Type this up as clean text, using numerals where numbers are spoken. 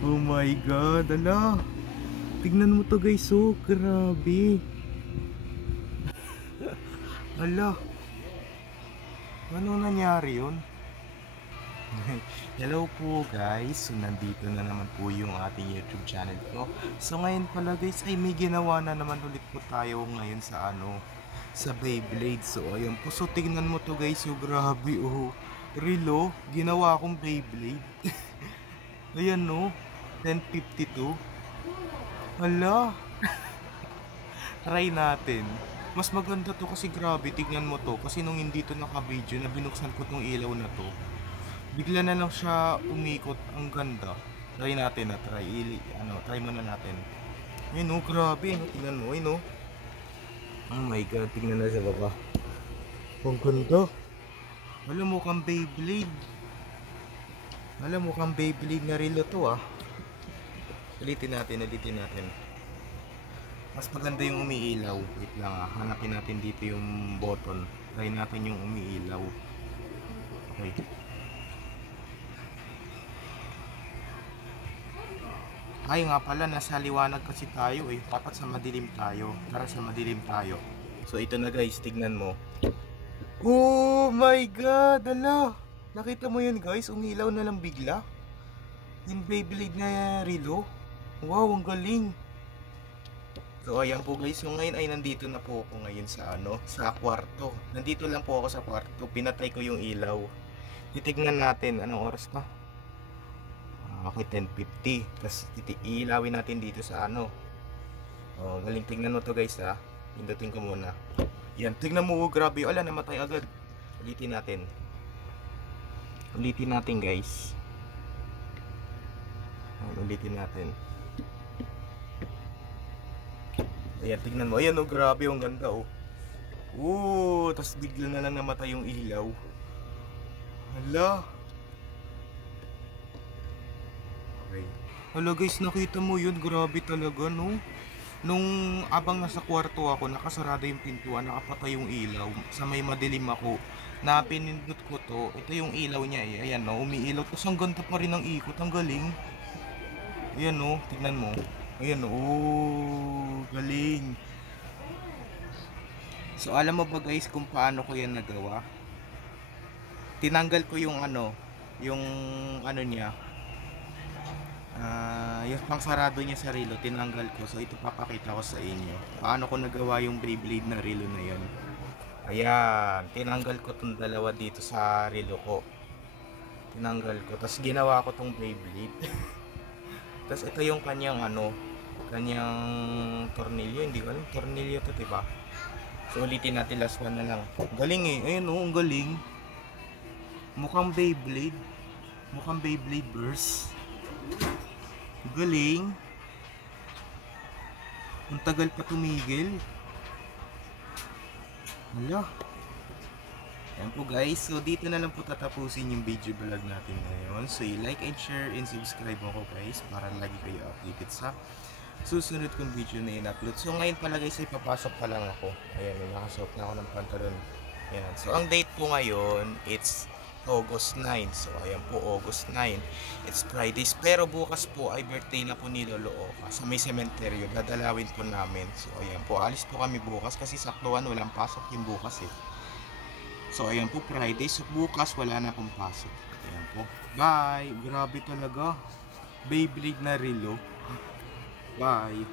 Oh my god, ala. Tignan mo to guys, oh, grabe. Ala, ano nangyari yun? Hello po guys, so nandito na naman po yung ating YouTube channel ko. So ngayon pala guys ay may ginawa na naman ulit po tayo ngayon sa sa Beyblade. So ayan po, so tignan mo to guys, so grabe oh. Rilo, ginawa akong Beyblade. Ayan no, 1052. Hala, try natin. Mas maganda to kasi grabe, tignan mo to. Kasi nung hindi to naka-video na binuksan ko tong ilaw na to, bigla na lang siya umikot. Ang ganda. Try natin na, try muna natin. Ayun oh, grabe, no? Tingnan mo, ayun oh. Oh my god, tingnan na sa baba. Ang ganda. Alam mo kang Beyblade. Alam mo kang Beyblade na relo to ah. Ulitin natin. Mas maganda yung umiilaw. Wait lang ah, hanapin natin dito yung button. Try natin yung umiilaw. Okay. Ay nga pala, nasa liwanag kasi tayo eh. Dapat sa madilim tayo. Tara sa madilim tayo. So ito na guys, tignan mo. Oh my god, ala. Nakita mo yun guys, umilaw na lang bigla. Yung Beyblade na relo. Wow, ang galing. So ayan po guys, yung ngayon ay nandito na po ako ngayon sa sa kwarto. Nandito lang po ako sa kwarto, pinatay ko yung ilaw. Titignan natin, anong oras pa? Okay, 10:50. Tapos iilawin natin dito sa Oh, galing, tignan mo to guys ha. Pindutin ko muna. Yan, tignan mo, oh, grabe. Ala, namatay agad. Ulitin natin guys. Ulitin natin. Ayan, tignan mo. Ayan oh, grabe, ang ganda oh. Tapos bigla na lang namatay yung ilaw. Hala. Okay. Hala guys, nakita mo yun, grabe talaga no. Nung abang nasa kwarto ako, nakasarado yung pintuan, nakapatay yung ilaw. Sa may madilim ako, na pinindot ko to, ito yung ilaw niya eh. Ayan no, umiilaw. Tapos ang ganda pa rin ng ikot, ang galing. Ayan no, tignan mo. Ayan oh, galing. So alam mo ba guys kung paano ko yan nagawa? Tinanggal ko yung yung niya. Yung pangsarado niya sa relo, tinanggal ko. So ito papakita ko sa inyo. Paano ko nagawa yung Beyblade na relo na yan. Ayan, tinanggal ko tong dalawa dito sa relo ko. Tinanggal ko, tapos ginawa ko tong Beyblade. Tapos ito yung kanyang kanyang tornilyo, hindi ko alam, tornilyo to, diba? So ulitin natin, last one na lang. Galing eh, ayun oh, ang galing. Mukhang Beyblade burst. Galing. Ang tagal pa tumigil. Hala. Ayan po guys, so dito na lang po tatapusin yung video vlog natin ngayon. So i-like and share and subscribe ako guys para lagi kayo updated sa susunod kong video na in-upload. So ngayon pala guys ay papasok pa lang ako. Ayan, nakasuot na ako ng pantalon. Ayan. So ang date po ngayon, it's August 9. So ayan po, August 9. It's Fridays. Pero bukas po ay birthday na po ni Lolo Oka sa may sementeryo. Dadalawin po namin. So ayan po, alis po kami bukas kasi saktuan walang pasok yung bukas eh. So ayan po, Friday. So bukas wala na akong pasok. Ayan po. Bye! Grabe talaga. Beyblade na relo. Bye!